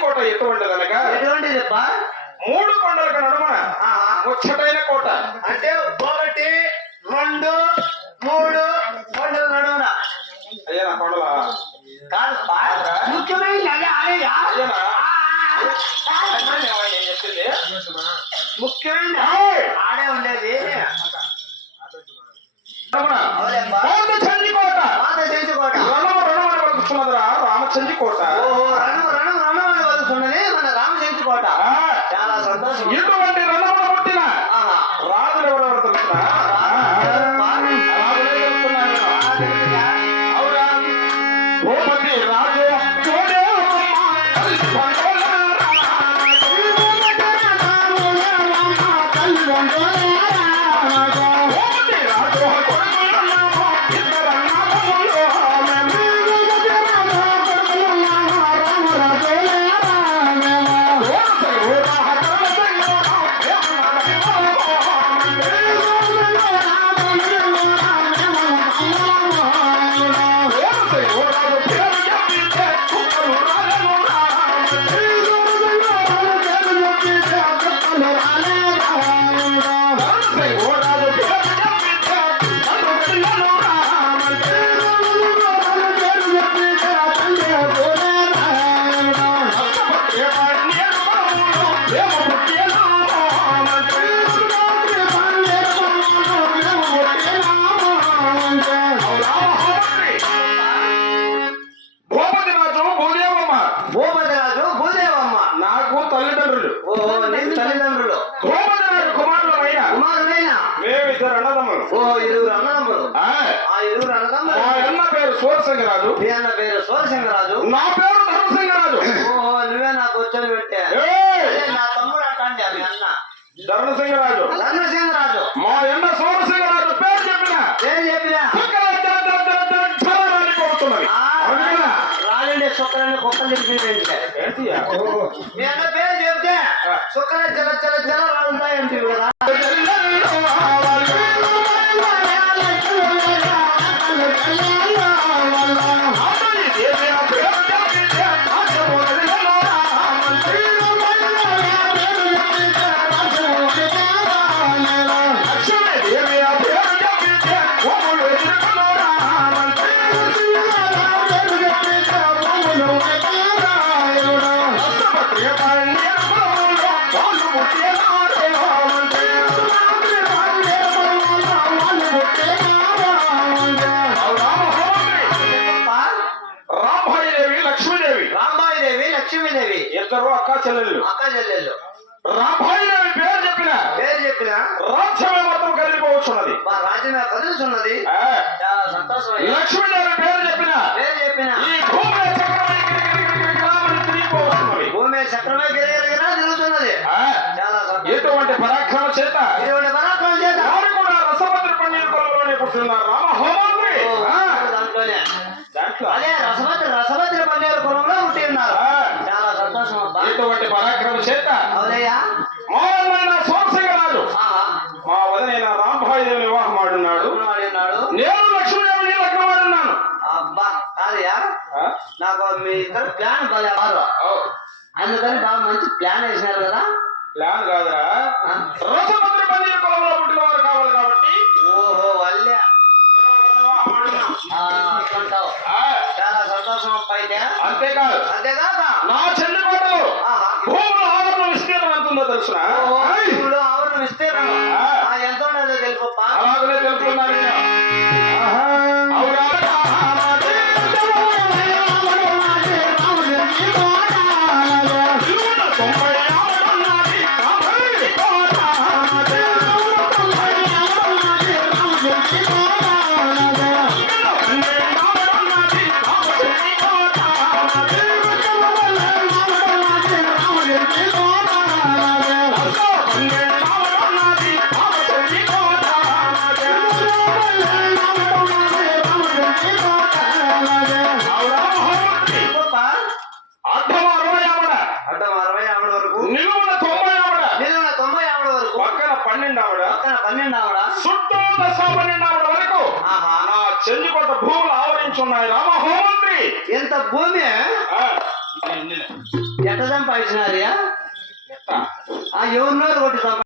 కోట ఎటువంటిదనగా ఎటువంటిదప్పా? 3 కొండలకు నడుమ ముచ్చటైన కోట. అంటే 1 2 3 కొండల నడుమ. అయ్యా నా కొండలా కాదప్పా, ముఖ్యమైన ముఖ్యమైన ఆడే ఉండేది రామచంద్రి కోట. ఉన్నది మన రామచంద్రి కోట. చాలా సంతోషం. ఇటువంటి రణమున పుట్టిన రాజులు ఎవరెవరు తెలుసునా? భూపతి రాజు సోరసింగరాజు. నా పేరు ధర్మసింగరాజు. నువ్వే నాకు వచ్చని పెట్టే నా తమ్ముడు అంటాండి మీ అన్న ధర్మసింగరాజు. మా అన్న సోరసింగరాజు పేరు చెప్పిన రాలండి సుక్కలని కుక్కలు తిరిగి మీ అన్న పేరు చెప్తే సుక్కల జల జల జల రాలుతాయంటే కదా. ఇద్దరు అక్క చెల్లెళ్ళు. రామాయణం పేరు చెప్పిన రాజ్యమే మొత్తం కదిలిపోవచ్చున్నది. రాజ్యమే కదులుతున్నది. చాలా సంతోషం. లక్ష్మీదేవి పేరు చెప్పిన ఈ భూమి చక్రమే గిరిగిరిగినా తిరుగుతున్నది. ఎటువంటి పరాక్రమం చేత వారు కూడా రసభద్ర పన్నీరు కొలలోనే పుట్టినారు. రామహోమాన్ని దాంట్లో అదే రసభద్ర పన్నీరు కొలంలో పుట్టి ఉన్నారు. చాలా సంతోషం. ఎటువంటి పరాక్రమం చేత మా అన్న సోమసింగరాజు మా వదనైన రాంభాయిదేవి వివాహం ఆడున్నాడు. నేను లక్ష్మీదేవిని లగ్నం ఆడున్నాను. అబ్బా కాదయా, నాకు మీ ఇద్దరు ప్లాన్ భలే వారు అందుకని బాగా మంచి ప్లాన్ వేసినారు కదా ప్లాన్ కాదురా ఆ? రసభద్ర పందిరి కులంలో పుట్టిన వారు కావాలి కాబట్టి ఓహో వల్లే అంటావు ఆ, చాలా సంతోషం అప్ప అయితే అంతేకాదు అంతేకాదా నా చెల్లికోటలో ఆహా. భూముల ఆవరణ విస్తీర్ణం ఎంత ఉందో తెలుసునా ఇప్పుడు ఆవిడ విస్తీర్ణం ఎంత ఉండదో తెలుపప్ప అలాగనే తెలుపుతున్నాను అడ్డం 60 ఆవిడ అడ్డం 60 ఆవిడ వరకు నిలువున 90 ఆవిడ నిలువున 90 ఆవిడ వరకు పక్కన 12 ఆవిడ పక్కన 12 ఆవిడ చుట్టూ దశ 12 ఆవిడ వరకు ఆహా నా చెల్లికొట్ట భూములు ఆవరించున్నాయి రామ హోమంత్రి ఎంత భూమి ఆ, ఎట్ట సంపాదించినారు ఎట్టా? ఎవరినోరు కొట్టి